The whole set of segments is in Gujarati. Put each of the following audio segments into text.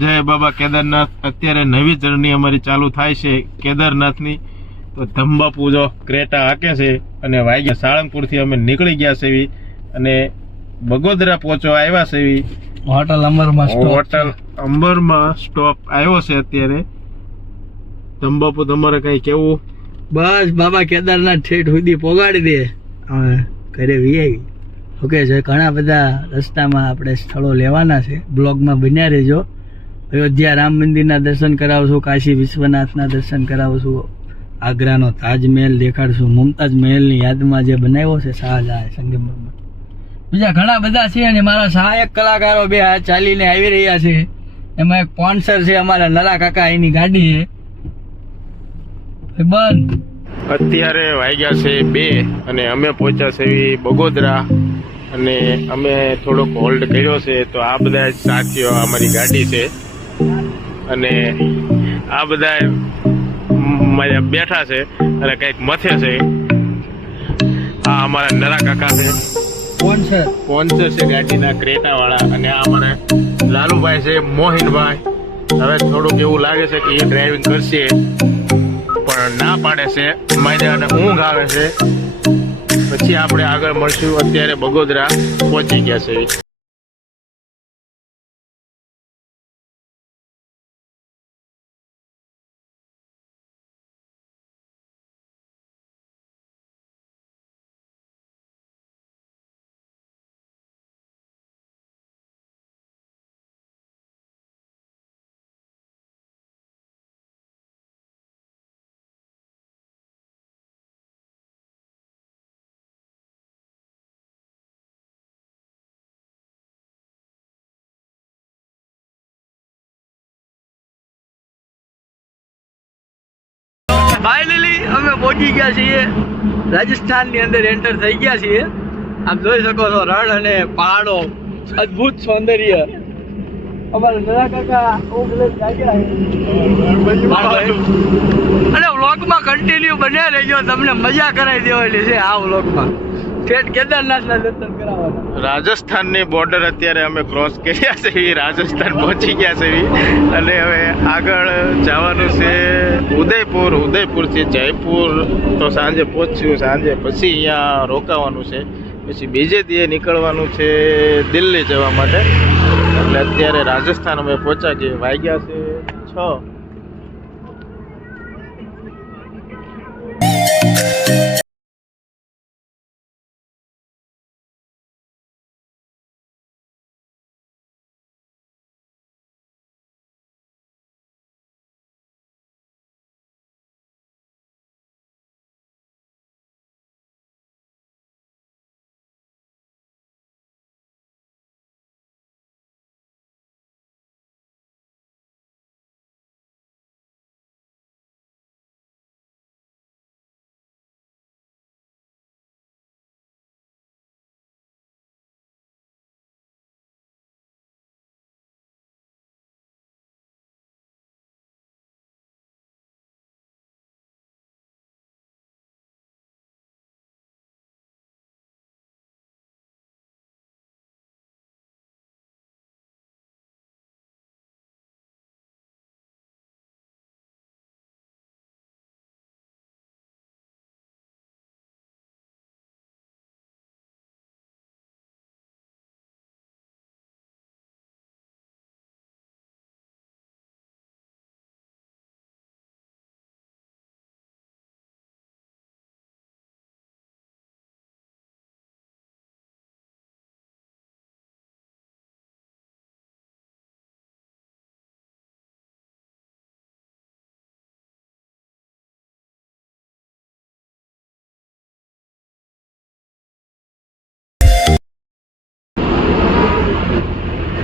જય બાબા કેદારનાથ। અત્યારે નવી જર્ની અમારી ચાલુ થાય છે કેદારનાથની। તો ધમબાપુ જો ક્રેટા હાકે છે અને વાગ્યા સાળંગપુરથી અમે નીકળી ગયા છે અને બગોદરા પહોંચવા આવ્યા છે। હોટલ અંબરમાં સ્ટોપ આવ્યો છે અત્યારે। ધમબાપુ તમારે કઈ કેવું? બસ બાબા કેદારનાથ ઠેઠ સુધી પોગાડી દે, હવે ઘરે વીઆઈ। ઓકે છે, ઘણા બધા રસ્તામાં આપણે સ્થળો લેવાના છે, બ્લોગમાં બન્યા રહેજો। અયોધ્યા રામ મંદિરના દર્શન કરાવશું, કાશી વિશ્વનાથના દર્શન કરાવશું, આગ્રાનો તાજમહેલ દેખાડશું, મુમતાજ મહેલની યાદમાં જે બનાવ્યો છે શાહજહાં સંગમરમર, બીજા ઘણા બધા છે। અને મારા સહાયક કલાકારો બે આ ચાલીને આવી રહ્યા છે, એમાં એક સ્પોન્સર છે અમારા નરા કાકા, એની ગાડી છે બંધ। અત્યારે વાગ્યા છે 2 અને અમે પહોંચ્યા છે બગોદરા અને અમે થોડોક હોલ્ડ કર્યો છે। તો આ બધા સાથીઓ અમારી ગાડી છે અને આ બધા બેઠા છે અને કઈક મથે છે। આ અમારા નરા કાકા છે, સ્પોન્સર છે ગાડીના ક્રેટા વાળા, અને આ અમારા લાલુભાઈ છે, મોહિનભાઈ। હવે થોડુંક એવું લાગે છે કે એ ડ્રાઇવિંગ કરશે પણ ના પાડે છે, મારે ઊંઘ આવે છે। પછી આપણે આગળ મળશું। અત્યારે બગોદરા પહોંચી ગયા છે। ફાઇનલી અમે પહોંચી ગયા છીએ રાજસ્થાનની અંદર, એન્ટર થઈ ગયા છીએ। આપ જોઈ શકો છો રણ અને પહાડો, અદ્ભુત સૌંદર્ય। અમારા નરા કાકા અને વ્લોગમાં કન્ટિન્યુ બન્યા રહેજો, તમને મજા કરાવી દેવાની છે આ વ્લોગમાં। ઠેઠ કેદારનાથના દર્શન કરાવવાના। રાજસ્થાનની બોર્ડર અત્યારે અમે ક્રોસ કર્યા છે, રાજસ્થાન પહોંચી ગયા છે અને હવે આગળ જવાનું છે ઉદયપુર। ઉદયપુરથી જયપુર તો સાંજે પહોંચ્યું, સાંજે પછી અહીંયા રોકાવાનું છે, પછી બીજે દીએ નીકળવાનું છે દિલ્હી જવા માટે। એટલે અત્યારે રાજસ્થાન અમે પહોંચ્યા છીએ, વાગ્યા છે 6।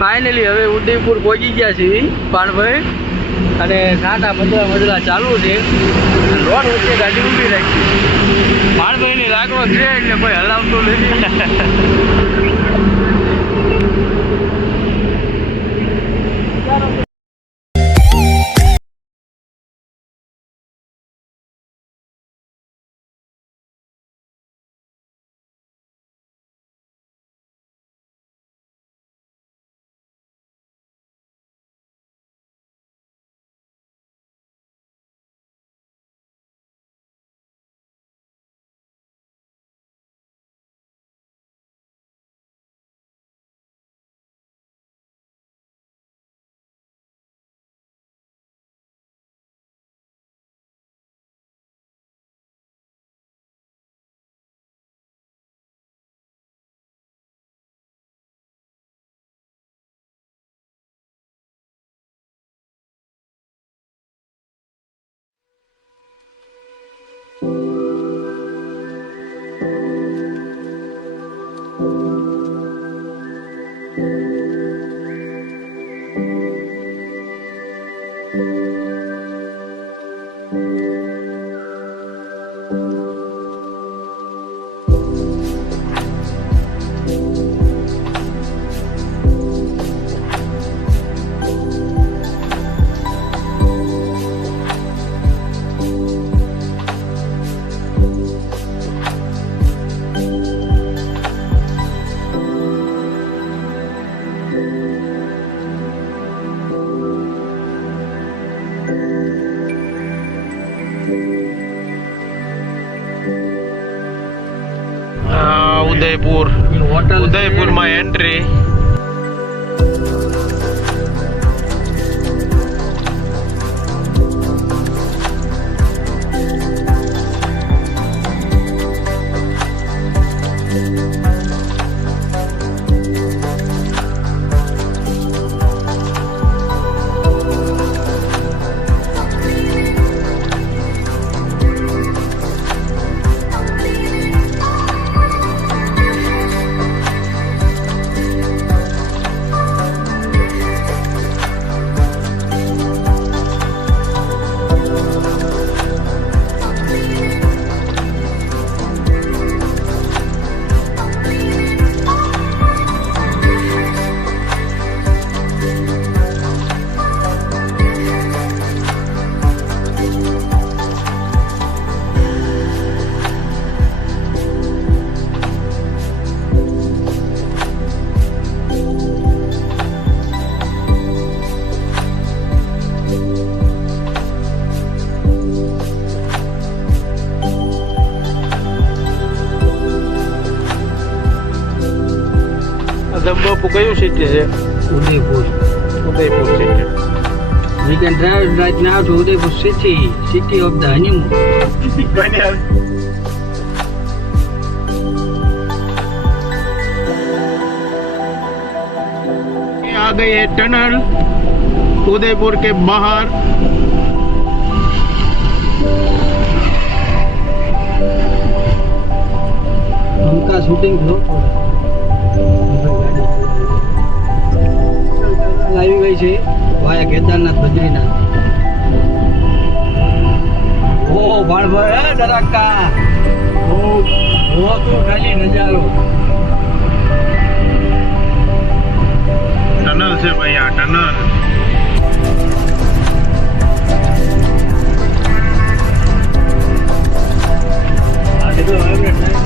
ફાઇનલી હવે ઉદયપુર પહોંચી ગયા છીએ પાણભાઈ, અને સાટા મજરા ચાલુ છે। રોડ વચ્ચે ગાડી ઊભી રાખી, પાણભાઈની લાકડો છે એટલે કોઈ હલાવતું નથી। Hotel ઉદયપુરમાં entry. દમબાપુ કયું સિટી છે? Udaipur. Udaipur city. We can drive right now to Udaipur city of the honeymoon. आ गए हैं टनल उदयपुर के बाहर. हमका शूटिंग थो આવી ગઈ છે વાયા કેદારનાથ બદ્રીનાથ. ઓ ભાણભર હે ડરાકા. ઓ તો ખાલી નજારો. ટનલ છે ભાઈ, આ ટનલ. આ કેટલો વાઇબ્રેટ થાય.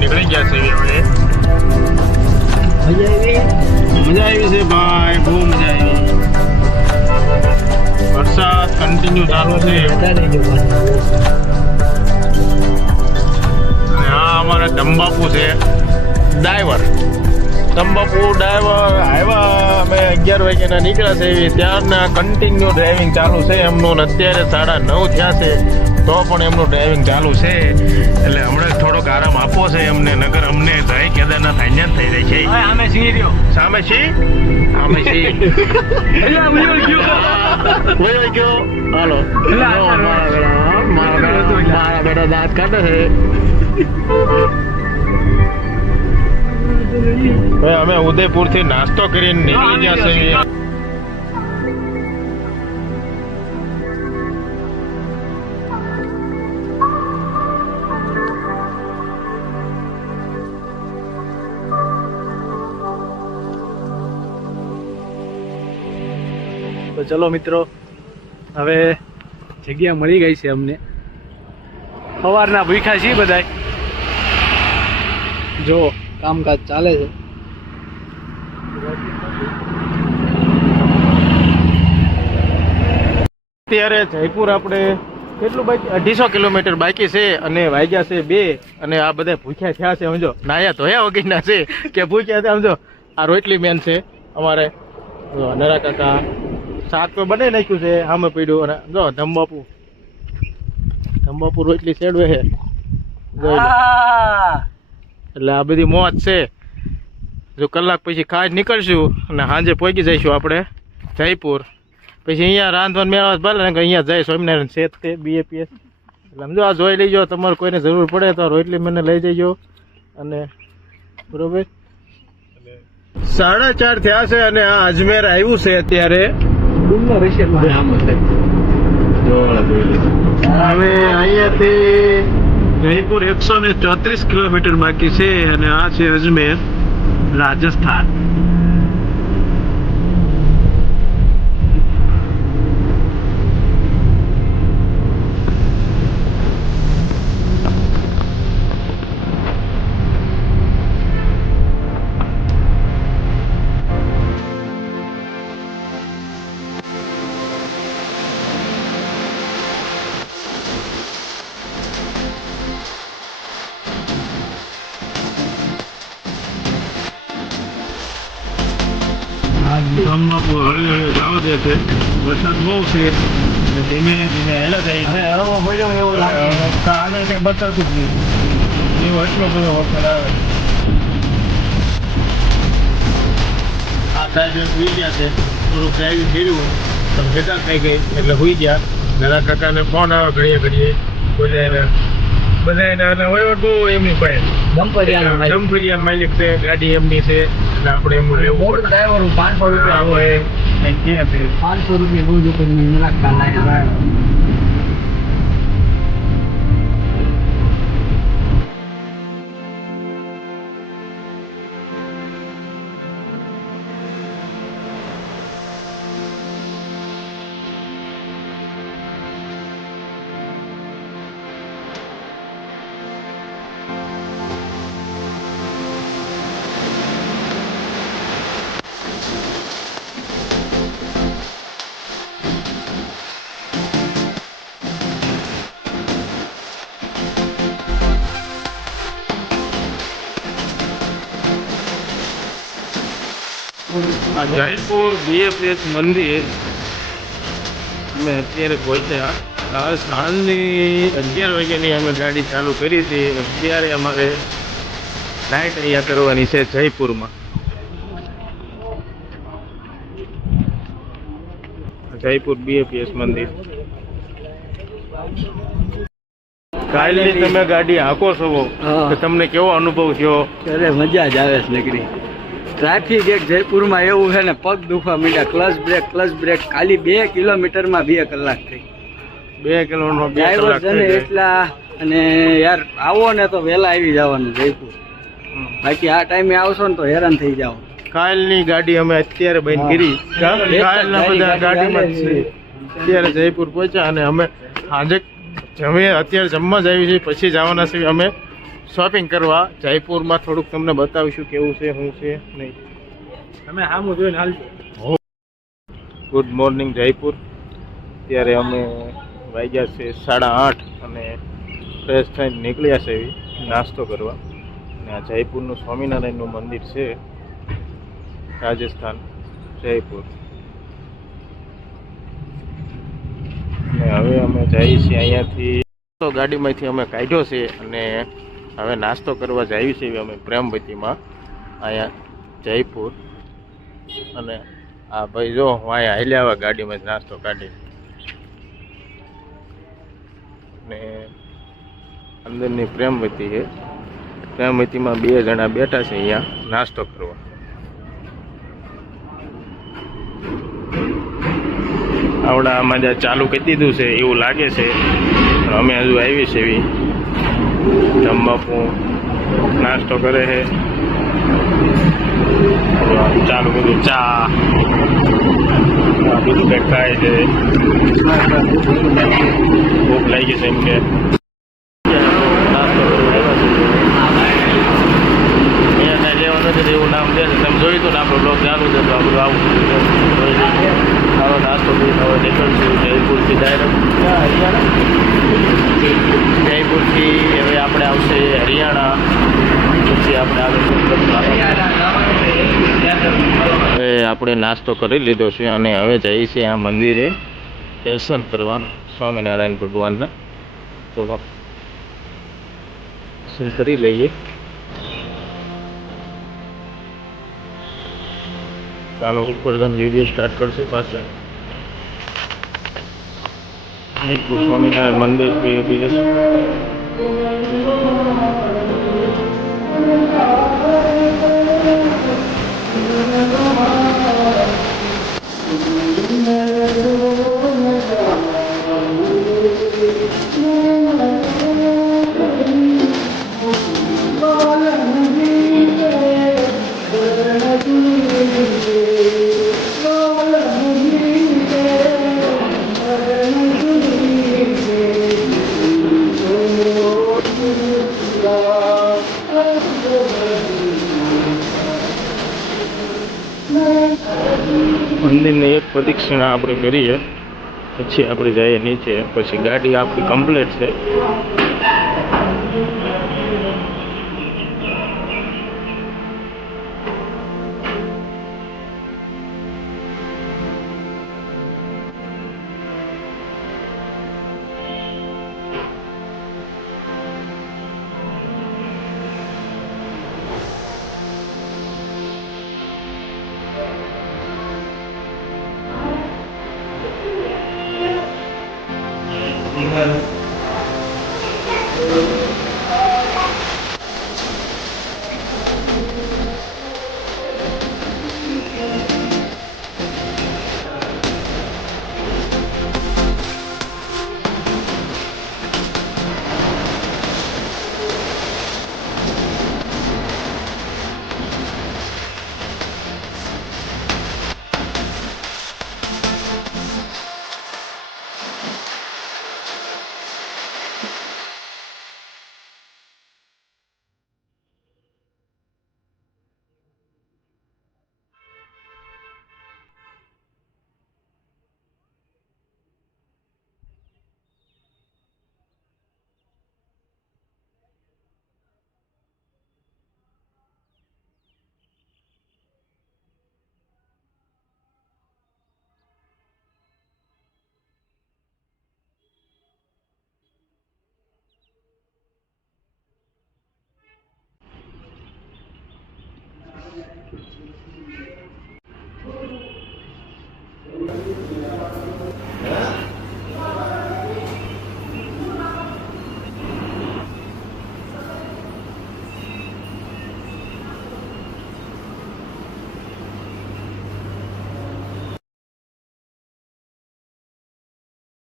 નીકળી ગયા છે હવે. મજા આવી છે ભાઈ, બહુ મજા આવી. વરસાદ કન્ટિન્યુ ચાલુ છે. અને આ અમારા ધમબાપુ છે ડ્રાઈવર. ધમબાપુ ડ્રાઈવર આવ્યા, અમે 11 વાગ્યાના નીકળ્યા છે એવી ત્યારના કન્ટિન્યુ ડ્રાઇવિંગ ચાલુ છે એમનું. અત્યારે 9:30 થયા છે તો પણ એમનું ડ્રાઇવિંગ ચાલુ છે. એટલે હમણાં થોડોક આરામ આપવો છે એમને, નગર અમને જાય કેદારનાથ અહીંયા થઈ રહી છે. આમે સી રહ્યો. સામે છી આમે છી ગયો. હાલો મારા બેટા દાંત કાઢે છે. હવે અમે ઉદયપુર થી નાસ્તો કરીને નીકળી ગયા છે. તો ચલો મિત્રો, હવે જગ્યા મળી ગઈ છે અમને. સવારના ભૂખ્યા છીએ બધા. જો કામકાજ ચાલે છે. અત્યારે જયપુર આપણે કેટલું બાકી, 250 કિલોમીટર બાકી છે અને વાગ્યા છે 2. અને આ બધા ભૂખ્યા થયા છે સમજો. નાયા ધોયા વગરના છે કે ભૂખ્યા છે સમજો. આ રોટલી મેન છે અમારે. જો નરા કાકા શાક તો બનાવી નાખ્યું છે, સામે પડ્યું. અને જો ધમબાપુ રોટલી સેડવે છે. એટલે આ બધી મોજ છે. જો કલાક પછી ખાઈ નીકળશું અને સાંજે પહોંચી જઈશું આપણે જયપુર. પછી અહીંયા રાંધવાનું મેળવા ભલે ને અહીંયા જાય સ્વામિનારાયણ શેત તે BAPS. એટલે સમજો આ જોઈ લેજો. તમારે કોઈને જરૂર પડે તો રોટલી મને લઈ જજો. અને બરોબર 4:30 થયા છે અને આ અજમેર આવ્યું છે અત્યારે. હવે અહીંયાથી જયપુર 134 કિલોમીટર બાકી છે અને આ છે અજમેર, રાજસ્થાન. ગામમાં હળી હળી જવા દે છે. વરસાદ બહુ છે અને ધીમે ધીમે હેલા થાય છે. હવામાં પડ્યો એવું લાગે. કાલે કંઈ બતાવતું જ નહીં એવો એટલો બધો વરસાદ આવે. આ સાહેબ સુઈ ગયા છે, થોડુંક ડ્રાઈવિંગ કર્યું તો ભેગા થઈ ગઈ એટલે સુઈ ગયા. દાદા કાકાને ફોન આવે ઘડીએ ઘડીએ બધાને અને વહીવટ બહુ એમની પાસે ડમ્પરિયા માલિક છે, ગાડી એમની છે એટલે આપણે એમનું લેવું પડે. ડ્રાઈવર 500 રૂપિયા આવો એ ક્યાં છે 500 રૂપિયા રોજ ઉપર નાખતા લાગે. આ જયપુર BFS મંદિર અમે અત્યારે પહોંચ્યા. આ સાંજની 11 વાગ્યાની અમે ગાડી ચાલુ કરી હતી. અત્યારે અમારે નાઇટ અહીંયા કરવાની છે જયપુરમાં. જયપુર BFS મંદિર. કાલની તમે ગાડી હાંકો છો તો તમને કેવો અનુભવ થયો? અરે મજા જ આવે છે નીકળી. ટ્રાફિક એક જયપુરમાં એવું છે ને, પગ દુખવા માંડ્યા. ક્લચ બ્રેક ખાલી 2 કિલોમીટરમાં 2 કલાક થઈ. 2 કિલોનો 2 ડ્રાઈવર કલાક છે ને એટલા. અને યાર આવો ને તો વહેલા આવી જવાનું જયપુર. બાકી આ ટાઈમે આવશો ને તો હેરાન થઈ જાવ. કાલની ગાડી અમે અત્યારે બંધ કરી. કાલના બધા ગાડીમાં જ છે. અત્યારે જયપુર પહોંચ્યા અને અમે આજે અત્યારે જમવા જ આવી છીએ, પછી જવાના છીએ અમે શોપિંગ કરવા. જયપુરમાં થોડુંક તમને બતાવીશું કેવું છે શું છે નહીં. તમે સામું જોઈને હાલજો. Good morning Jaipur. અત્યારે અમે વાગ્યા છે 8:30 અને ફ્રેશ થઈને નીકળ્યા છે એવી નાસ્તો કરવા. અને આ જયપુરનું સ્વામિનારાયણનું મંદિર છે, રાજસ્થાન જયપુર. અને હવે અમે જઈએ છીએ અહીંયાથી. તો ગાડીમાંથી અમે કાઢ્યો છે અને હવે નાસ્તો કરવા જઈએ છીએ અમે પ્રેમવતીમાં અહીંયા જયપુર. અને આ ભાઈ જો હું અહીંયા હાલ્યા આવે ગાડીમાં જ નાસ્તો કાઢી. ને અંદરની પ્રેમવતી છે. પ્રેમવતીમાં 2 જણા બેઠા છે અહીંયા નાસ્તો કરવા. આવડા આમાં જ્યાં ચાલુ કરી દીધું છે એવું લાગે છે, પણ અમે હજુ આવી છે એવી જમવા નાસ્તો કરે છે. ચાલુ કીધું ચા બીજું કંઈક ખાય છે. ભૂખ લાગી છે એમ કે નાસ્તો અહીંયા લેવા નથી એવું નામ દે છે. તમે જોયું હતું ને આપણો બ્લોગ ચાલુ છે તો આપણું આવું જોઈ લઈએ. સારો નાસ્તો કરીને હવે નીકળશું જયપુરથી ડાયરેક્ટ. જયપુરથી હવે આપણે આવશે હરિયાણા, પછી આપણે હવે આપણે નાસ્તો કરી લીધો છે અને હવે જઈએ છીએ આ મંદિરે દર્શન કરવા સ્વામિનારાયણ ભગવાનના. તો દર્શન કરી લઈએ. ચાલો ઉપર વિડીયો સ્ટાર્ટ કરશે પાછળ. સ્વામિનારાયણ મંદિર BFS. મંદિરની એક પ્રદક્ષિણા આપણે કરીએ પછી આપણે જઈએ નીચે. પછી ગાડી આપણી કમ્પ્લીટ છે.